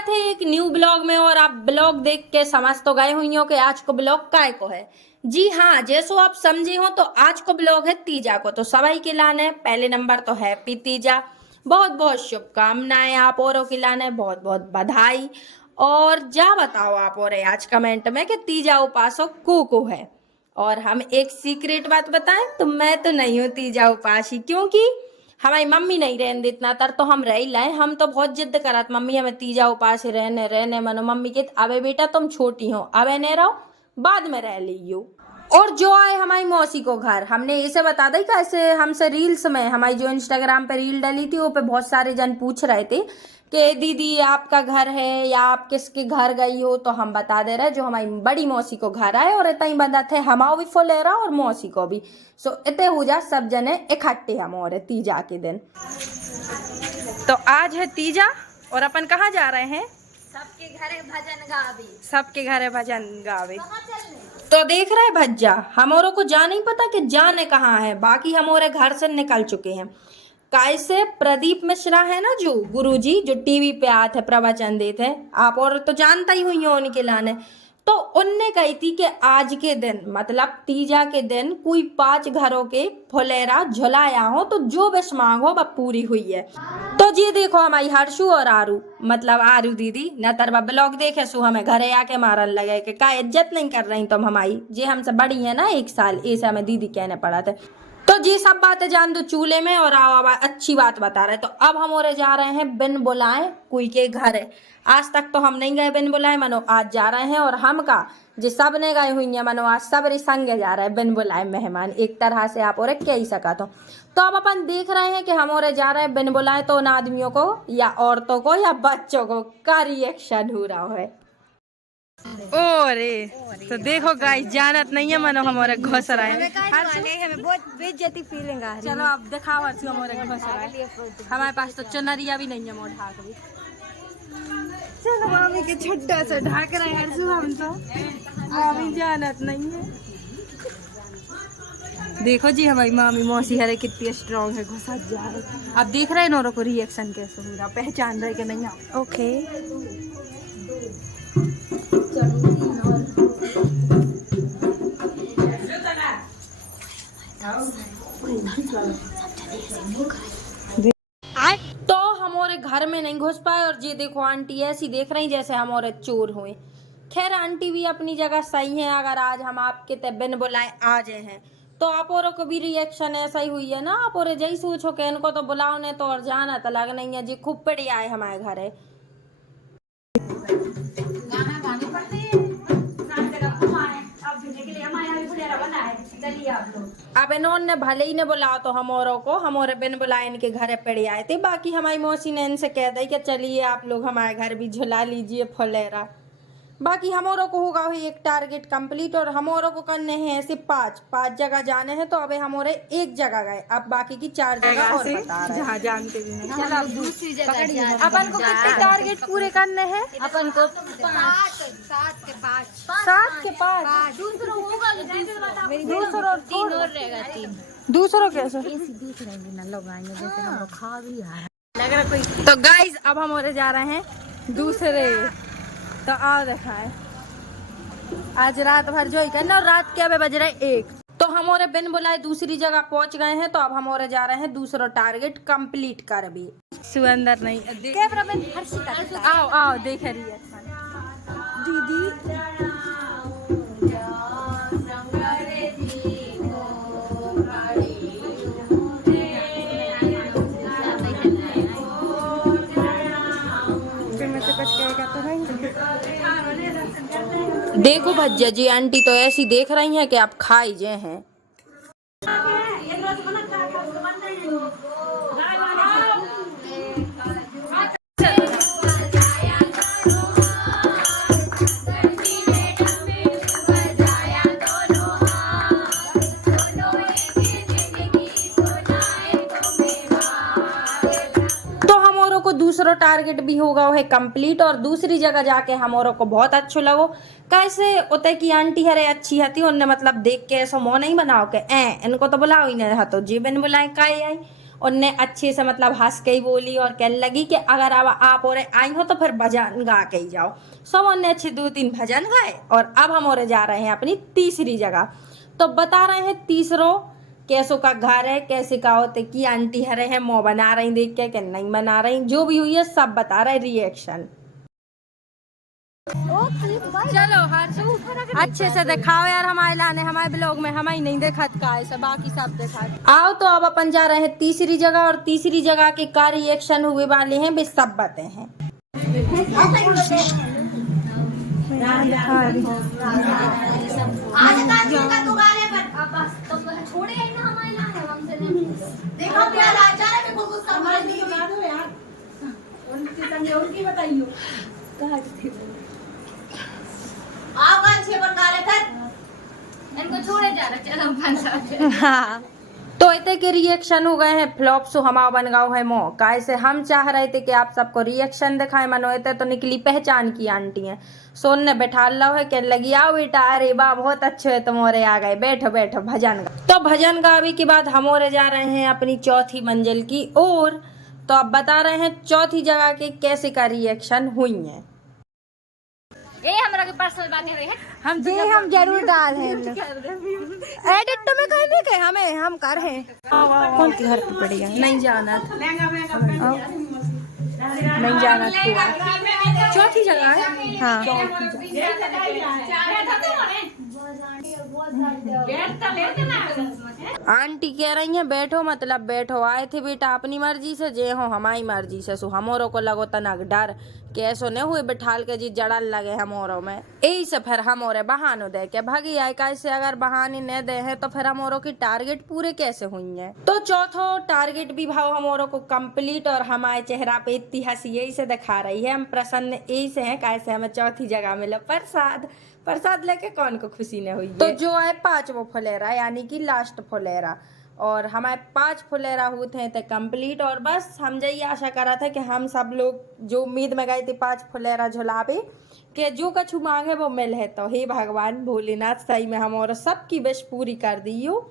स्वागत है एक न्यू ब्लॉग में। और आप ब्लॉग देख के समझ तो गए हुई हो कि आज को ब्लॉग काय को है। जी हाँ, जैसो आप समझे हो तो आज को ब्लॉग है तीजा को। तो सभी के लाने पहले नंबर तो हैप्पी तीजा, बहुत बहुत शुभकामनाएं आप औरों के लाने, बहुत बहुत बधाई। और जा बताओ आप और आज कमेंट में कि तीजा उपासो को है। और हम एक सीक्रेट बात बताएं तो मैं तो नहीं हूँ तीजा उपासी, क्योंकि हमारी मम्मी नहीं रहने इतना तर तो हम रह लाए। हम तो बहुत जिद करत मम्मी हमें तीजा उपास रहने रहने मनो। मम्मी के अबे बेटा तुम छोटी हो, अबे नहीं रहो, बाद में रह लियो। और जो आए हमारी मौसी को घर, हमने इसे बता दी कैसे हमसे रील्स में हमारी जो इंस्टाग्राम पे रील डली थी वो पे बहुत सारे जन पूछ रहे थे कि दीदी आपका घर है या आप किसके घर गई हो। तो हम बता दे रहे जो हमारी बड़ी मौसी को घर आए और इतना ही बंदा थे हमाओ भी फुल रहा और मौसी को भी। सो इतने हो जा सब जने इकट्ठे हम और तीजा के दिन। तो आज है तीजा और अपन कहाँ जा रहे हैं? सबके घरे भजन गावे। सबके घरे भजन गावे। तो देख रहे भज्जा, हमारों को जा नहीं पता कि जाने कहाँ है। बाकी हमारे घर से निकल चुके हैं। कैसे प्रदीप मिश्रा है ना जो गुरुजी जो टीवी पे आते थे प्रवचन देते, आप और तो जानता ही हुई हो उनके लाने। तो उनने कही थी कि आज के दिन मतलब तीजा के दिन कोई 5 घरों के फुलेरा झुलाया हो तो जो विश मांगो वह पूरी हुई है। तो जी देखो हमारी हर्षू और आरू मतलब आरू दीदी न तरवा ब्लॉग देखे सो हमें घरे आके मारन लगे कि का इज्जत नहीं कर रही तुम हमारी, जे हमसे बड़ी है ना 1 साल, ऐसे हमें दीदी कहने पड़ा थे। तो जी सब बातें जान दो चूल्हे में और आओ अच्छी बात बता रहे। तो अब हम और जा रहे हैं बिन बुलाए कोई के घर है। आज तक तो हम नहीं गए बिन बुलाए, मनो आज जा रहे हैं। और हम का जो सब ने गए हुई है मनो आज सब संग जा रहे हैं बिन बुलाए मेहमान, एक तरह से आप और कह ही सका। तो अब अपन देख रहे हैं कि हम और जा रहे हैं बिन बुलाए तो उन आदमियों को या औरतों को या बच्चों को का रिएक्शन हो रहा है। ओरे तो देखो गाइस जानत नहीं है मनो हमारे घुस रहा है। हमें बहुत बेइज्जती फीलिंग आ रही है। चलो अब दिखाओ हर्षी हमारे घुस रहा है। हमारे पास तो चुनरिया भी नहीं है मोड़ ढाक भी। चलो मामी के छुट्टा से ढाक रहे हैं हर्षू, हम तो मामी जानत नहीं है। देखो जी हमारी मामी मौसी हरे कितनी स्ट्रॉन्ग है, घुसा जा रही। अब देख रहे हैं नौरों को रिएक्शन कैसे हो रहा, पहचान रहे कि नहीं आप? ओके तो हमारे घर में नहीं घुस पाए। और ये देखो आंटी ऐसी देख रही जैसे हमारे चोर हुए। खैर आंटी भी अपनी जगह सही है। अगर आज हम आपके बिन बुलाए आ जाए हैं तो आप औरों को भी रिएक्शन ऐसा ही हुई है ना। आप और जही सोचो कि इनको तो बुलाओ ने तो और जाना तो लग नहीं है जी खूब पड़ी आए हमारे घर है। अब इन्होंने भले ही ने बुलाओ तो हमारों को हमारे बिन बुलाए इनके घर पड़े आए थे। बाकी हमारी मौसी ने इनसे कह दी कि चलिए आप लोग हमारे घर भी झुला लीजिए फुलेरा। बाकी हमारों को होगा वही एक टारगेट कंप्लीट। और हमारों को करने हैं ऐसे 5 जगह जाने हैं। तो अबे हमारे एक जगह गए, अब बाकी की 4 जगह और बता रहे हैं जहाँ जानते भी नहीं। चलो अब दूसरी जगह अपन को कितने टारगेट पूरे करने हैं? अपन को 7 के 5 7 के 5 दूसरा होगा दूसरा और 3 और रहेगा 3 दूसरा कैसे दिख रहे ना लोग आएंगे जैसे हम लोग खा भी आ लग रहा कोई। तो गाइस अब हम और जा रहे हैं दूसरे। तो आओ दिखाए आज रात भर जो ही करना। रात के अबे बज रहे 1। तो हम और बिन बुलाए दूसरी जगह पहुंच गए हैं। तो अब हम और जा रहे हैं दूसरा टारगेट कंप्लीट कर भी। सुंदर नहीं आओ आओ देख रही है दीदी। देखो भज्जा जी आंटी तो ऐसी देख रही हैं कि आप खाई जे हैं। दूसरा टारगेट भी होगा वो है कंप्लीट। और दूसरी जगह जाके हमारों को बहुत अच्छो लगो कैसे उते की आंटी हरे अच्छी हती। उनने मतलब देख के ऐसा मोह नहीं बनाओ के इनको तो बुलाओ ही नहीं रहा तो जी बिन बुलाए काई आई। उनने अच्छे से मतलब हंस के ही बोली और कहने लगी कि अगर अब आप और आई हो तो फिर भजन गा के ही जाओ। सब उनने अच्छे 2-3 भजन गाए और अब हम और जा रहे हैं अपनी तीसरी जगह। तो बता रहे हैं तीसरो कैसो का घर है, कैसे का होते की आंटी हरे हैं, मोह बना रही देख के नहीं बना रही, जो भी हुई है सब बता रहे रिएक्शन। चलो हर्षू अच्छे से दिखाओ यार हमारे लाने, हमारे ब्लॉग में हमें ही नहीं देखा का ऐसा, बाकी सब देखा। आओ तो अब अपन जा रहे हैं तीसरी जगह और तीसरी जगह के का रिएक्शन हुए वाले हैं वे सब बातें हैं। हाँ तो इतने के रिएक्शन हो गए हैं फ्लॉप सो हमा बन गाओ है मोह काय से हम चाह रहे थे कि आप सबको रिएक्शन दिखाए मनोते तो निकली पहचान की आंटी है। सोन ने बैठा लो है कहने लगी आओ बेटा, अरे वाह बहुत अच्छे है तुम और आ गए, बैठो बैठो भजन गा। तो भजन गावी के बाद हम और जा रहे हैं अपनी चौथी मंजिल की ओर। तो अब बता रहे हैं चौथी जगह के कैसे का रिएक्शन हुई है। ए हमरा के पर्सनल बातें हुई है, हम जरूर डाल हैं एडिट तो में कहीं भी कहे हमें हम कर हैं। कौन के घर पे पड़ेगा नहीं जाना, नहीं जाना चौथी जगह है। हाँ आंटी कह रही हैं बैठो मतलब बैठो, आए थे बेटा अपनी मर्जी से, जे हो हमारी मर्जी से। सो हमोरो को लगो तनक डर कैसो न हुए बैठाल के जी जड़ल लगे हमोरो में, यही से फिर हमोरे बहानो दे के भागी आए। कैसे अगर बहाने न दे हैं तो फिर हमोरो की टारगेट पूरे कैसे हुई है। तो चौथो टारगेट भी भाव हमोरो को कंप्लीट और हमारे चेहरा पे इतनी हंसी यही से दिखा रही है, हम प्रसन्न यही से हैं कैसे हमें चौथी जगह मिला प्रसाद। प्रसाद लेके कौन को खुशी न हुई है। तो जो है 5वां फुलेरा यानी कि लास्ट फुलेरा और हमारे 5 फुलेरा होते हैं तो कंप्लीट। और बस हम यही आशा करा था कि हम सब लोग जो उम्मीद में गए थे 5 फुलेरा झुलावे कि जो कछु मांगे वो मिल है। तो हे भगवान भोलेनाथ सही में हम और सबकी विश पूरी कर दियो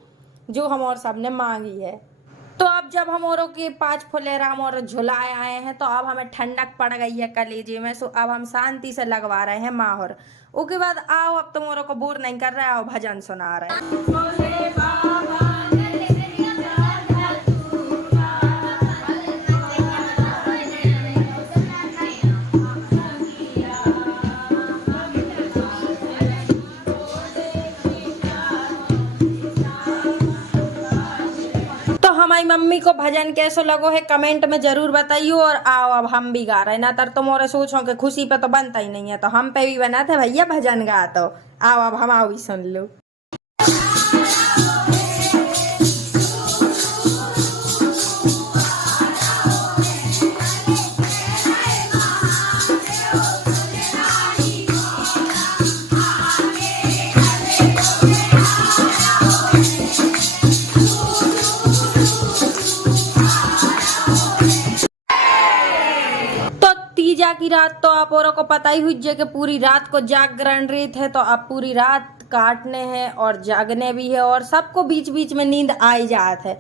जो हम और सब ने मांगी है। तो अब जब हम औरों के 5 फुलेरा हम और झुलाए आए हैं तो अब हमें ठंडक पड़ गई है कलेजे में। सो अब हम शांति से लगवा रहे हैं माहौर। उसके बाद आओ अब तुम औरों को बोर नहीं कर रहे, आओ भजन सुना रहे हैं। हमारी मम्मी को भजन कैसो लगो है कमेंट में जरूर बताइयो। और आओ अब हम भी गा रहे हैं, ना तर तुम और सोचो कि खुशी पे तो बनता ही नहीं है, तो हम पे भी बना थे भैया भजन गा। तो आओ अब हम आओ भी सुन लो। तीजा की रात तो आप औरों को पता ही हुई है कि पूरी रात को जागरण रहे थे। तो अब पूरी रात काटने हैं और जागने भी है और सबको बीच बीच में नींद आई जात है।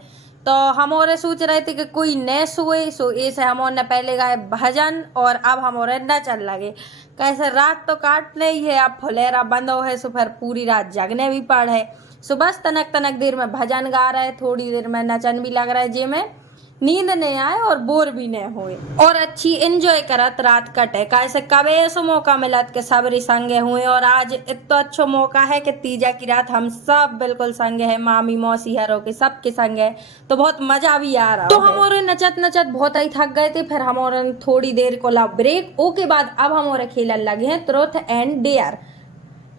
तो हम और सोच रहे थे कि कोई न सोए, सो ऐसे हम और ने पहले गाए भजन और अब हम और न चल लगे कैसे रात तो काटने ही है, अब फुलेरा बंद हो है सो फिर पूरी रात जागने भी पड़ है। सो बस तनक तनक देर में भजन गा रहे, थोड़ी देर में नचन भी लग रहा है जे में नींद नहीं आए और बोर भी नहीं हुए और अच्छी एंजॉय करत रात कटे। कैसे कबे ऐसा मौका मिलत के सबरी संगे हुए और आज इतना अच्छा मौका है कि तीजा की रात हम सब बिल्कुल संगे है, मामी मौसी हरो के सबके संगे, तो बहुत मजा भी आ रहा। तो हम और नचत नचत बहुत ही थक गए थे, फिर हम और थोड़ी देर को ला ब्रेक। ओके बाद अब हम और खेलन लगे हैं ट्रुथ एंड डेयर।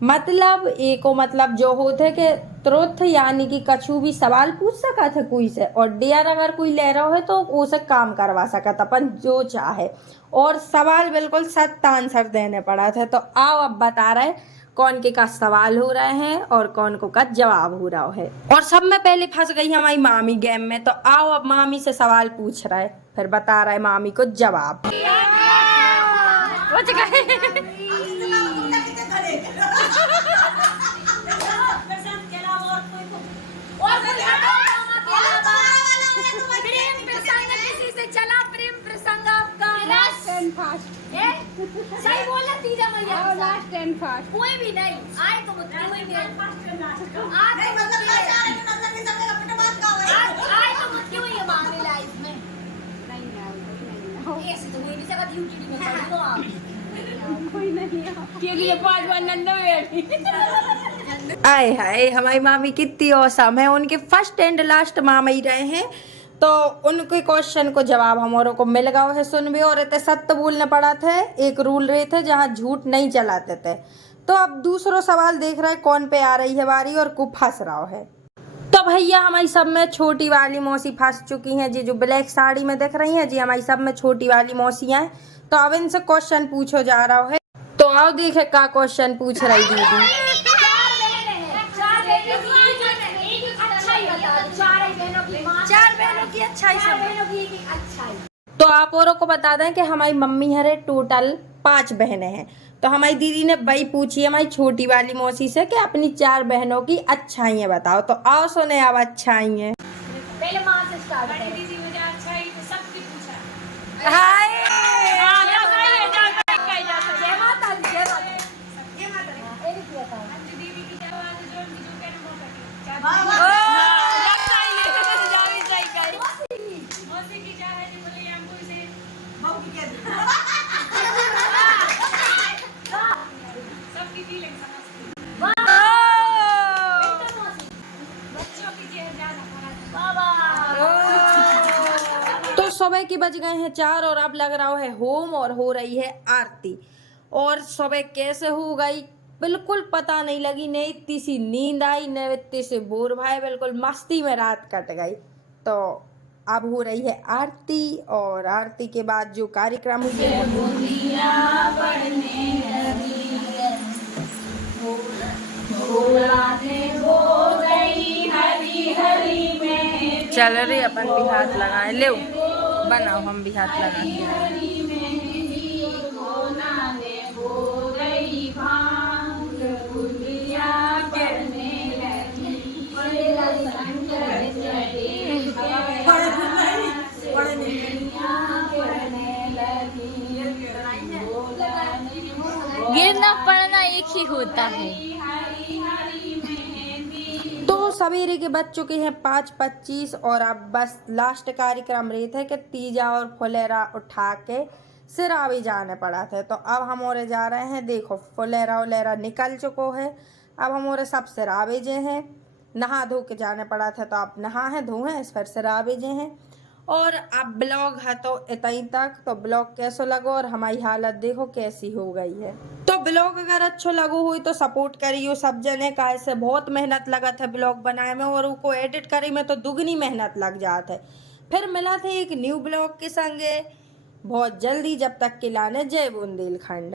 मतलब एको मतलब जो होते कि ट्रुथ यानी कि कछु भी सवाल पूछ सका था कोई से, और डेयर अगर कोई ले रहा है तो उसे काम करवा सकता अपन जो चाहे, और सवाल बिल्कुल सत्य आंसर देने पड़ा था। तो आओ अब बता रहे कौन के का सवाल हो रहे हैं और कौन को का जवाब हो रहा है। और सब में पहले फंस गई हमारी मामी गेम में। तो आओ अब मामी से सवाल पूछ रहा है, फिर बता रहा है मामी को जवाब। चला प्रेम प्रसंग आपका लास्ट एंड फास्ट ए? सही बोला तीजा मैया और लास्ट एंड फास्ट कोई भी नहीं आए तो मुझे कोई भी आज तो मुझे हुई है मांगे लाइफ में ऐसे तो हुई नहीं सकता ड्यूटी में कर दो आप कोई नहीं के लिए 5 बार नंदो बैठी आए हाय हमारी मामी कितनी औसम है। उनके फर्स्ट एंड लास्ट मामा ही रहे हैं तो उनके क्वेश्चन को जवाब हमारों को मिल गया है। सुन भी और रहते सत्य बोलने पड़ा थे, एक रूल रहे थे जहाँ झूठ नहीं चलाते थे। तो अब दूसरो सवाल देख रहे हैं कौन पे आ रही है बारी और को फंस रहा है। तो भैया हमारी सब में छोटी वाली मौसी फंस चुकी हैं जी, जो ब्लैक साड़ी में दिख रही हैं जी, हमारी सब में छोटी वाली मौसियाँ हैं। तो अब इनसे क्वेश्चन पूछो जा रहा है, तो आओ देखे क्या क्वेश्चन पूछ रही दीदी। चार बहनों की अच्छाई सब। तो आप औरों को बता दें कि हमारी मम्मी हरे टोटल 5 बहनें हैं। तो हमारी दीदी ने वही पूछी हमारी छोटी वाली मौसी से कि अपनी 4 बहनों की अच्छाइयाँ बताओ। तो आओ सुने अब अच्छाइयाँ। पहले मां से स्टार्ट करें। दीदी मुझे अच्छा ही तो सब की पूछा। हाय जय माता दी, जय माता दी। ये भी किया था। दीदी की जवान जो कहने बहुत मौसी की जा है जी बोले हमको इसे सबकी फीलिंग समझती। बच्चों की जो है ज्यादा तो सुबह की बज गए हैं 4 और अब लग रहा है होम और हो रही है आरती। और सुबह कैसे हो गई बिल्कुल पता नहीं लगी, न इतनी सी नींद आई न इतने से बोर भाई, बिल्कुल मस्ती में रात कट गई। तो अब हो रही है आरती और आरती के बाद जो कार्यक्रम हुए चल रही अपन भी हाथ लगाए ले बनाओ, हम भी हाथ लगाए। गिरना पड़ना एक ही होता है। तो सवेरे के बज चुके हैं 5:25 और अब बस लास्ट कार्यक्रम रहे थे कि तीजा और फुलेरा उठा के सिरावे जाने पड़ा थे। तो अब हम और जा रहे हैं, देखो फुलेरा उलेरा निकल चुको है। अब हम और सब सिरावे जे हैं, नहा धो के जाने पड़ा था तो अब नहा है धोए फिर सिरावे जे हैं। और अब ब्लॉग है तो इतनी तक। तो ब्लॉग कैसो लगो और हमारी हालत देखो कैसी हो गई है। तो ब्लॉग अगर अच्छो लगो हुई तो सपोर्ट करियो सब जने का, ऐसे बहुत मेहनत लगा था ब्लॉग बनाए में और उनको एडिट करे में तो दुगनी मेहनत लग जात है। फिर मिला था एक न्यू ब्लॉग के संगे बहुत जल्दी, जब तक के लाने जय बुंदेलखंड।